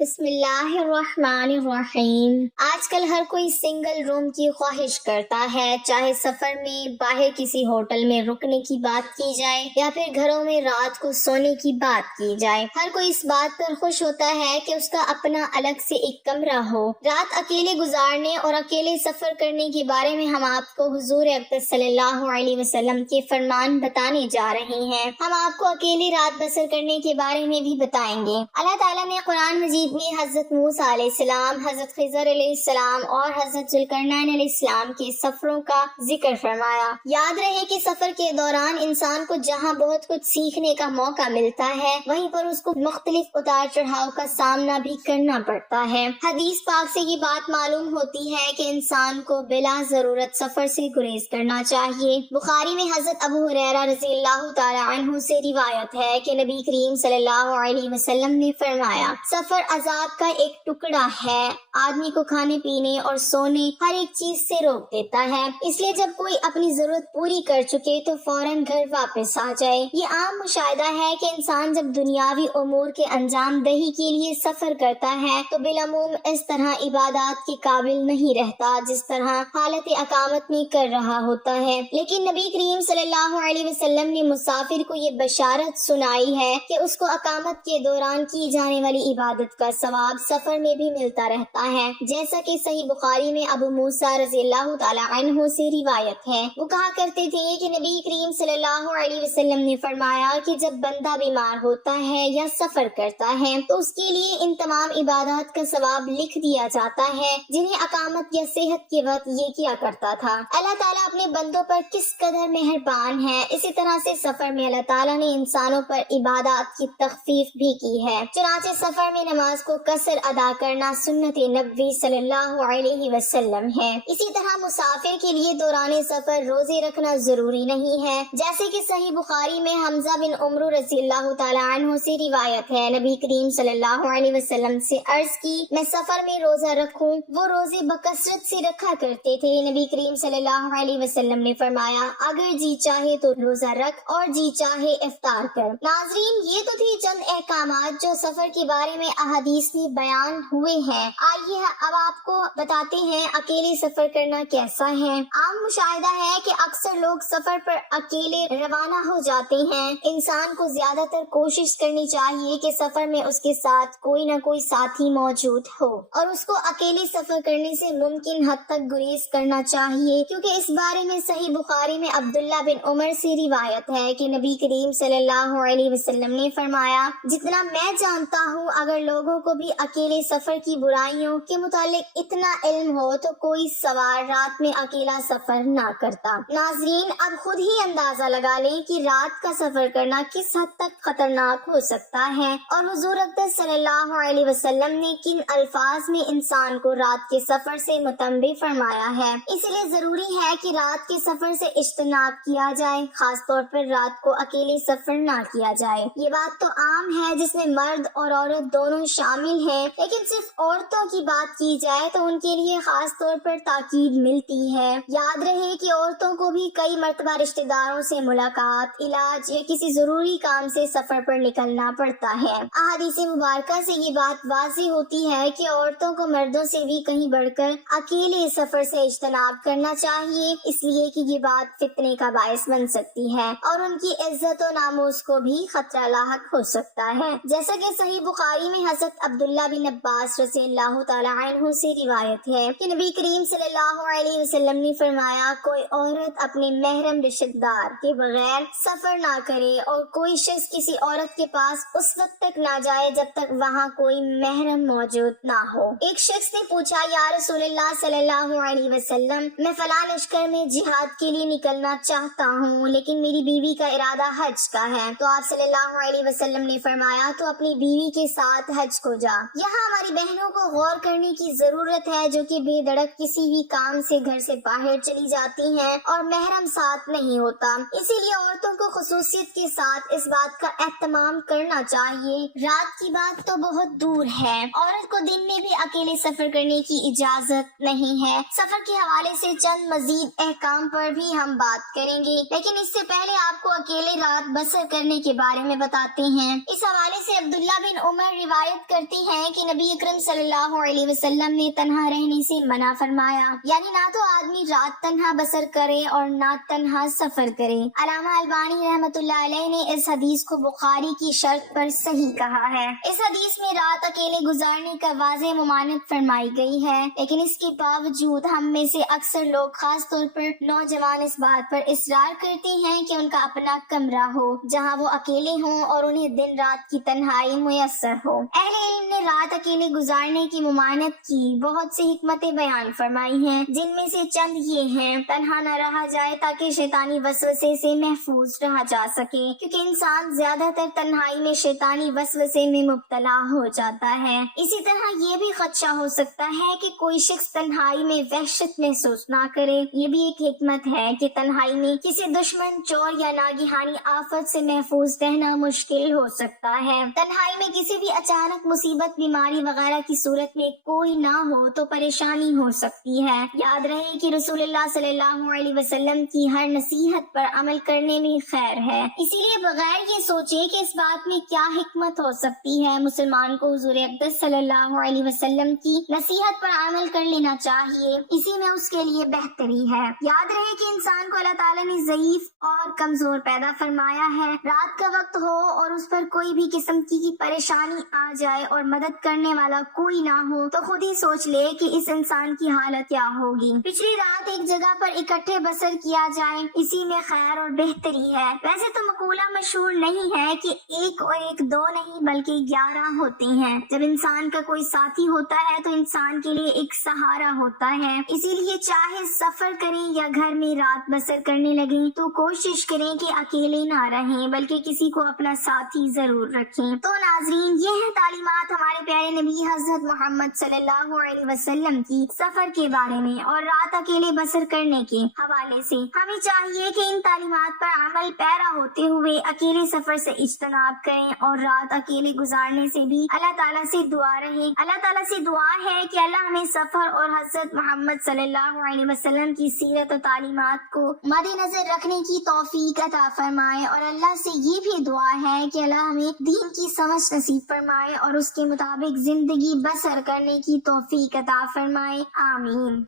بسم اللہ الرحمن الرحیم۔ آج کل ہر کوئی سنگل روم کی خواہش کرتا ہے، چاہے سفر میں باہر کسی ہوٹل میں رکنے کی بات کی جائے یا پھر گھروں میں رات کو سونے کی بات کی جائے۔ ہر کوئی اس بات پر خوش ہوتا ہے کہ اس کا اپنا الگ سے ایک کمرہ ہو۔ رات اکیلے گزارنے اور اکیلے سفر کرنے کے بارے میں ہم آپ کو حضور اقدس صلی اللہ علیہ وسلم کے فرمان بتانے جا رہے ہیں۔ ہم آپ کو اکیلے رات بسر کرنے کے بارے میں بھی بتائیں گے۔ اللہ تعالیٰ نے قرآن مجید میں حضرت موسیٰ علیہ السلام، حضرت خضر علیہ السلام اور حضرت ذوالقرنین علیہ السلام کے سفروں کا ذکر فرمایا۔ یاد رہے کہ سفر کے دوران انسان کو جہاں بہت کچھ سیکھنے کا موقع ملتا ہے، وہیں پر اس کو مختلف اتار چڑھاؤ کا سامنا بھی کرنا پڑتا ہے۔ حدیث پاک سے یہ بات معلوم ہوتی ہے کہ انسان کو بلا ضرورت سفر سے گریز کرنا چاہیے۔ بخاری میں حضرت ابو ہریرہ رضی اللہ تعالی عنہ سے روایت ہے کہ نبی کریم صلی اللہ علیہ وسلم نے فرمایا، سفر عذاب کا ایک ٹکڑا ہے، آدمی کو کھانے پینے اور سونے ہر ایک چیز سے روک دیتا ہے، اس لیے جب کوئی اپنی ضرورت پوری کر چکے تو فوراً گھر واپس آ جائے۔ یہ عام مشاہدہ ہے کہ انسان جب دنیاوی امور کے انجام دہی کے لیے سفر کرتا ہے تو بالعموم اس طرح عبادات کے قابل نہیں رہتا جس طرح حالت اقامت میں کر رہا ہوتا ہے۔ لیکن نبی کریم صلی اللہ علیہ وسلم نے مسافر کو یہ بشارت سنائی ہے کہ اس کو اقامت کے دوران کی جانے والی عبادت کا ثواب سفر میں بھی ملتا رہتا ہے، جیسا کہ صحیح بخاری میں ابو موسیٰ رضی اللہ تعالی عنہ سے روایت ہے۔ وہ کہا کرتے تھے کہ نبی کریم صلی اللہ علیہ وسلم نے فرمایا کہ جب بندہ بیمار ہوتا ہے یا سفر کرتا ہے تو اس کے لیے ان تمام عبادات کا ثواب لکھ دیا جاتا ہے جنہیں اقامت یا صحت کے وقت یہ کیا کرتا تھا۔ اللہ تعالیٰ اپنے بندوں پر کس قدر مہربان ہے، اسی طرح سے سفر میں اللہ تعالیٰ نے انسانوں پر عبادات کی تخفیف بھی کی ہے۔ چنانچہ سفر میں نماز کو قصر ادا کرنا سنت نبوی صلی اللہ علیہ وسلم ہے۔ اسی طرح مسافر کے لیے دوران سفر روزے رکھنا ضروری نہیں ہے، جیسے کہ صحیح بخاری میں حمزہ بن عمرو رضی اللہ تعالی عنہ سے روایت ہے، نبی کریم صلی اللہ علیہ وسلم سے عرض کی، میں سفر میں روزہ رکھوں؟ وہ روزے بکثرت سے رکھا کرتے تھے۔ نبی کریم صلی اللہ علیہ وسلم نے فرمایا، اگر جی چاہے تو روزہ رکھ اور جی چاہے افطار کر۔ ناظرین، یہ تو تھی چند احکامات جو سفر کے بارے میں احادیث میں بیان ہوئے ہیں۔ آئیے اب آپ کو بتاتے ہیں اکیلے سفر کرنا کیسا ہے۔ عام مشاہدہ ہے کہ اکثر لوگ سفر پر اکیلے روانہ ہو جاتے ہیں۔ انسان کو زیادہ تر کوشش کرنی چاہیے کہ سفر میں اس کے ساتھ کوئی نہ کوئی ساتھی موجود ہو اور اس کو اکیلے سفر کرنے سے ممکن حد تک گریز کرنا چاہیے، کیونکہ اس بارے میں صحیح بخاری میں عبداللہ بن عمر سے روایت ہے کہ نبی کریم صلی اللہ علیہ وسلم نے فرمایا، جتنا میں جانتا ہوں اگر لوگوں کو بھی اکیلے سفر کی برائیوں کے متعلق اتنا علم ہو تو کوئی سوار رات میں اکیلا سفر نہ کرتا۔ ناظرین، اب خود ہی اندازہ لگا لیں کہ رات کا سفر کرنا کس حد تک خطرناک ہو سکتا ہے اور حضور اقدس صلی اللہ علیہ وسلم نے کن الفاظ میں انسان کو رات کے سفر سے متنبہ فرمایا ہے۔ اس لیے ضروری ہے کہ رات کے سفر سے اجتناب کیا جائے، خاص طور پر رات کو اکیلے سفر نہ کیا جائے۔ یہ بات تو عام ہے جس میں مرد اور عورت دونوں شامل ہیں، لیکن صرف عورتوں کی بات کی جائے تو ان کے لیے خاص طور پر تاکید ملتی ہے۔ یاد رہے کہ عورتوں کو بھی کئی مرتبہ رشتہ داروں سے ملاقات، علاج یا کسی ضروری کام سے سفر پر نکلنا پڑتا ہے۔ احادیث مبارکہ سے یہ بات واضح ہوتی ہے کہ عورتوں کو مردوں سے بھی کہیں بڑھ کر اکیلے سفر سے اجتناب کرنا چاہیے، اس لیے کہ یہ بات فتنے کا باعث بن سکتی ہے اور ان کی عزت و ناموس کو بھی خطرہ لاحق ہو سکتا ہے، جیسا کہ صحیح بخاری میں حضرت عبداللہ بن عباس رضی اللہ تعالی عنہ سے روایت ہے کہ نبی کریم صلی اللہ علیہ وسلم نے فرمایا، کوئی عورت اپنے محرم رشتہ دار کے بغیر سفر نہ کرے اور کوئی شخص کسی عورت کے پاس اس وقت تک نہ جائے جب تک وہاں کوئی محرم موجود نہ ہو۔ ایک شخص نے پوچھا، یا رسول اللہ صلی اللہ علیہ وسلم، میں فلاں لشکر میں جہاد کے لیے نکلنا چاہتا ہوں لیکن میری بیوی کا ارادہ حج کا ہے، تو آپ صلی اللہ علیہ وسلم نے فرمایا، تو اپنی بیوی کے ساتھ حج کو جا۔ یہاں ہماری بہنوں کو غور کرنے کی ضرورت ہے جو کہ بے دڑک کسی بھی کام سے گھر سے باہر چلی جاتی ہیں اور محرم ساتھ نہیں ہوتا، اسی لیے عورتوں کو خصوصیت کے ساتھ اس بات کا اہتمام کرنا چاہیے۔ رات کی بات تو بہت دور ہے، عورت کو دن میں بھی اکیلے سفر کرنے کی اجازت نہیں ہے۔ سفر کے حوالے سے چند مزید احکام پر بھی ہم بات کریں گے، لیکن اس سے پہلے آپ کو اکیلے رات بسر کرنے کے بارے میں بتاتے ہیں۔ اس حوالے سے عبداللہ بن عمر روایت کرتے ہیں کہ نبی اکرم صلی اللہ علیہ وسلم نے تنہا رہنے سے منع فرمایا، یعنی نہ تو آدمی رات تنہا بسر کرے اور نہ تنہا سفر کرے۔ علامہ البانی رحمۃ اللہ علیہ نے اس حدیث کو بخاری کی شرط پر صحیح کہا ہے۔ اس حدیث میں رات اکیلے گزارنے کا واضح ممانعت فرمائی گئی ہے، لیکن اس کے باوجود ہم میں سے اکثر لوگ خاص طور پر نوجوان اس بات پر اصرار کرتے ہیں کہ ان کا اپنا کمرہ ہو جہاں وہ اکیلے ہوں اور انہیں دن رات کی تنہائی میسر ہو۔ اہل علم نے رات اکیلے گزارنے کی ممانعت کی بہت سی حکمتیں بیان فرمائی ہیں، جن میں سے چند یہ ہیں: تنہا نہ رہا جائے تاکہ شیطانی وسوسے سے محفوظ رہا جا سکے، کیونکہ انسان زیادہ تر تنہائی میں شیطانی وسوسے میں مبتلا ہو جاتا ہے۔ اسی طرح یہ بھی خدشہ ہو سکتا ہے کہ کوئی شخص تنہائی میں وحشت محسوس نہ کرے۔ یہ بھی ایک حکمت ہے کہ تنہائی میں کسی دشمن، چور یا ناگہانی آفت سے محفوظ رہنا مشکل ہو سکتا ہے۔ تنہائی میں کسی بھی اچانک مصیبت، بیماری وغیرہ کی صورت میں کوئی نہ ہو تو پریشانی ہو سکتی ہے۔ یاد رہے کہ رسول اللہ صلی اللہ علیہ وسلم کی ہر نصیحت پر عمل کرنے میں خیر ہے، اسی لیے بغیر یہ سوچے کہ اس بات میں کیا حکمت ہو سکتی ہے، مسلمان کو حضور اقدس صلی اللہ علیہ وسلم کی نصیحت پر عمل کر لینا چاہیے، اسی میں اس کے لیے بہتری ہے۔ یاد رہے کہ انسان کو اللہ تعالیٰ نے ضعیف اور کمزور پیدا فرمایا ہے۔ رات کا وقت ہو اور اس پر کوئی بھی قسم کی پریشانی آ جائے اور مدد کرنے والا کوئی نہ ہو تو خود ہی سوچ لے کہ اس انسان کی حالت کیا ہوگی۔ پچھلی رات ایک جگہ پر اکٹھے بسر کیا جائے، اسی میں خیر اور بہتری ہے۔ ویسے تو مقولہ مشہور نہیں ہے کہ ایک اور ایک دو نہیں بلکہ 11 ہوتے ہیں۔ جب انسان کا کوئی ساتھی ہوتا ہے تو انسان کے لیے ایک سہارا ہوتا ہے، اسی لیے چاہے سفر کریں یا گھر میں رات بسر کرنے لگیں تو کوشش کریں کہ اکیلے نہ رہیں بلکہ کسی کو اپنا ساتھی ضرور رکھیں۔ تو ناظرین، یہ ہیں تعلیمات ہمارے پیارے نبی حضرت محمد صلی اللہ علیہ وسلم کی سفر کے بارے میں اور رات اکیلے بسر کرنے کے حوالے سے۔ ہمیں چاہیے کہ ان تعلیمات پر عمل پیرا ہوتے ہوئے اکیلے سفر سے اجتناب کریں اور رات اکیلے گزارنے سے بھی اللہ تعالیٰ سے دعا رہے۔ اللہ تعالیٰ سے دعا ہے کہ اللہ ہمیں سفر اور حضرت محمد صلی اللہ علیہ وسلم کی سیرت و تعلیمات کو مد نظر رکھنے کی توفیق عطا فرمائے، اور اللہ سے یہ بھی دعا ہے کہ اللہ ہمیں دین کی سمجھ نصیب فرمائے اور اس کے مطابق زندگی بسر کرنے کی توفیق عطا فرمائے۔ آمین۔